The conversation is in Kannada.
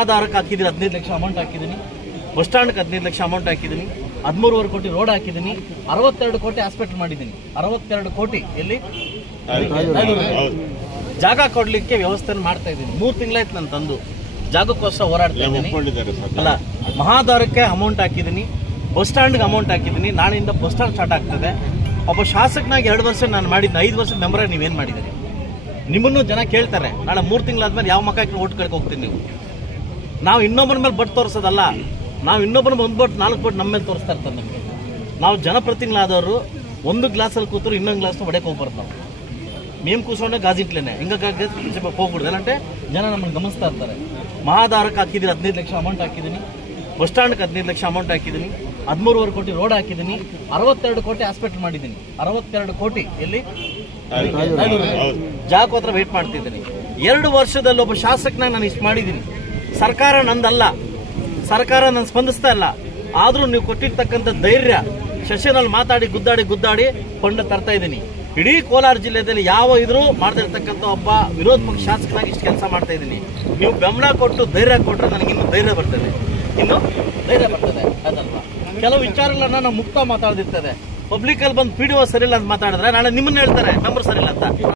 ಆಧಾರಕ್ಕೆ ಹಾಕಿದ್ದೀನಿ 15 ಲಕ್ಷ ಅಮೌಂಟ್ ಹಾಕಿದ್ದೀನಿ, ಬಸ್ ಸ್ಟ್ಯಾಂಡ್ಗೆ 15 ಲಕ್ಷ ಅಮೌಂಟ್ ಹಾಕಿದ್ದೀನಿ, 13.5 ಕೋಟಿ ರೋಡ್ ಹಾಕಿದ್ದೀನಿ, 62 ಕೋಟಿ ಹಾಸ್ಪಿಟಲ್ ಮಾಡಿದ್ದೀನಿ. 62 ಕೋಟಿ ಎಲ್ಲಿ ಜಾಗ ಕೊಡ್ಲಿಕ್ಕೆ ವ್ಯವಸ್ಥೆ ಮಾಡ್ತಾ ಇದ್ದೀನಿ. 3 ತಿಂಗಳಾಯ್ತು ನಾನು ತಂದು ಜಾಗಕ್ಕೋಸ್ಕರ ಹೋರಾಡ್ತಾ ಇದ್ದೀನಿ. ಅಲ್ಲ, ಮಹಾದ್ವಾರಕ್ಕೆ ಅಮೌಂಟ್ ಹಾಕಿದ್ದೀನಿ, ಬಸ್ ಸ್ಟ್ಯಾಂಡ್ಗೆ ಅಮೌಂಟ್ ಹಾಕಿದ್ದೀನಿ. ನಾಳೆಯಿಂದ ಬಸ್ ಸ್ಟ್ಯಾಂಡ್ ಸ್ಟಾರ್ಟ್ ಆಗ್ತದೆ. ಒಬ್ಬ ಶಾಸಕನಾಗಿ 2 ವರ್ಷ ನಾನು ಮಾಡಿದ್ದೀನಿ, 5 ವರ್ಷ ಮೆಂಬರ್ ನೀವೇನು ಮಾಡಿದ್ದೀರಿ? ನಿಮ್ಮನ್ನು ಜನ ಕೇಳ್ತಾರೆ. ನಾಳೆ 3 ತಿಂಗಳಾದ್ಮೇಲೆ ಯಾವ ಮಕ್ಕಳಿಗೆ ಓಟ್ ಕೇಳಕ್ಕೆ ಹೋಗ್ತೀನಿ ನೀವು? ನಾವು ಇನ್ನೊಬ್ಬರ ಮೇಲೆ ಬಟ್ ತೋರಿಸೋದಲ್ಲ, ನಾವು ಇನ್ನೊಬ್ಬರ ಒಂದು ಬಟ್ 4 ಬಟ್ ನಮ್ಮ ಮೇಲೆ ತೋರಿಸ್ತಾ ಇರ್ತಾರೆ ನಮಗೆ. ನಾವು ಜನಪ್ರತಿನಿಧಿಗಳಾದವರು ಒಂದು ಗ್ಲಾಸಲ್ಲಿ ಕೂತರು ಇನ್ನೊಂದು ಗ್ಲಾಸ್ ಹೊಡೆಯಕ್ಕೆ ಹೋಗ್ಬಾರ್ದು. ನಾವು ಮೇಮ್ ಕೂಸ್ಕೊಂಡೆ ಗಾಜಿಟ್ಲೇನೆ ಹಿಂಗಾಗಿ ಹೋಗ್ಬಿಡ್ದು. ಏನಂటే ಜನ ನಮ್ಮನ್ನು ಗಮನಿಸ್ತಾ ಇರ್ತಾರೆ. ಮಹಾಧಾರಕ್ಕೆ ಹಾಕಿದ್ದೀನಿ 15 ಲಕ್ಷ ಅಮೌಂಟ್ ಹಾಕಿದ್ದೀನಿ, ಬಸ್ ಸ್ಟ್ಯಾಂಡ್ಗೆ 15 ಲಕ್ಷ ಅಮೌಂಟ್ ಹಾಕಿದ್ದೀನಿ, 13.5 ಕೋಟಿ ರೋಡ್ ಹಾಕಿದ್ದೀನಿ, 62 ಕೋಟಿ ಹಾಸ್ಪಿಟಲ್ ಮಾಡಿದ್ದೀನಿ. 62 ಕೋಟಿ ಎಲ್ಲಿ ಜಾಗಕ್ಕೆ ಹತ್ರ ವೇಟ್ ಮಾಡ್ತಿದ್ದೀನಿ. 2 ವರ್ಷದಲ್ಲಿ ಒಬ್ಬ ಶಾಸಕನಾಗಿ ನಾನು ಇಷ್ಟು ಮಾಡಿದ್ದೀನಿ. ಸರ್ಕಾರ ನಂದಲ್ಲ, ಸರ್ಕಾರ ನಾನು ಸ್ಪಂದಿಸ್ತಾ ಇಲ್ಲ. ಆದ್ರೂ ನೀವು ಕೊಟ್ಟಿರ್ತಕ್ಕಂಥ ಧೈರ್ಯ, ಸೆಷನಲ್ಲಿ ಮಾತಾಡಿ ಗುದ್ದಾಡಿ ಕೊಂಡ ತರ್ತಾ ಇದ್ದೀನಿ. ಇಡೀ ಕೋಲಾರ ಜಿಲ್ಲೆಯಲ್ಲಿ ಯಾವ ಇದ್ರೂ ಮಾಡ್ತಿರ್ತಕ್ಕಂಥ ಒಬ್ಬ ವಿರೋಧ ಪಕ್ಷ ಶಾಸಕನಾಗಿ ಇಷ್ಟು ಕೆಲಸ ಮಾಡ್ತಾ ಇದ್ದೀನಿ. ನೀವು ಬೆಂಬಲ ಕೊಟ್ಟು ಧೈರ್ಯ ಕೊಟ್ಟರೆ ನನಗೆ ಇನ್ನೂ ಧೈರ್ಯ ಬರ್ತದೆ, ಅದಲ್ವಾ? ಕೆಲವು ವಿಚಾರಗಳನ್ನ ನಾವು ಮುಕ್ತ ಮಾತಾಡ್ದಿರ್ತದೆ. ಪಬ್ಲಿಕ್ ಅಲ್ಲಿ ಬಂದು PDO ಸರಿಯಿಲ್ಲ ಅಂತ ಮಾತಾಡಿದ್ರೆ ನಾಳೆ ನಿಮ್ಮನ್ನ ಹೇಳ್ತಾರೆ ಮೆಂಬರ್ ಸರಿಯಿಲ್ಲ ಅಂತ.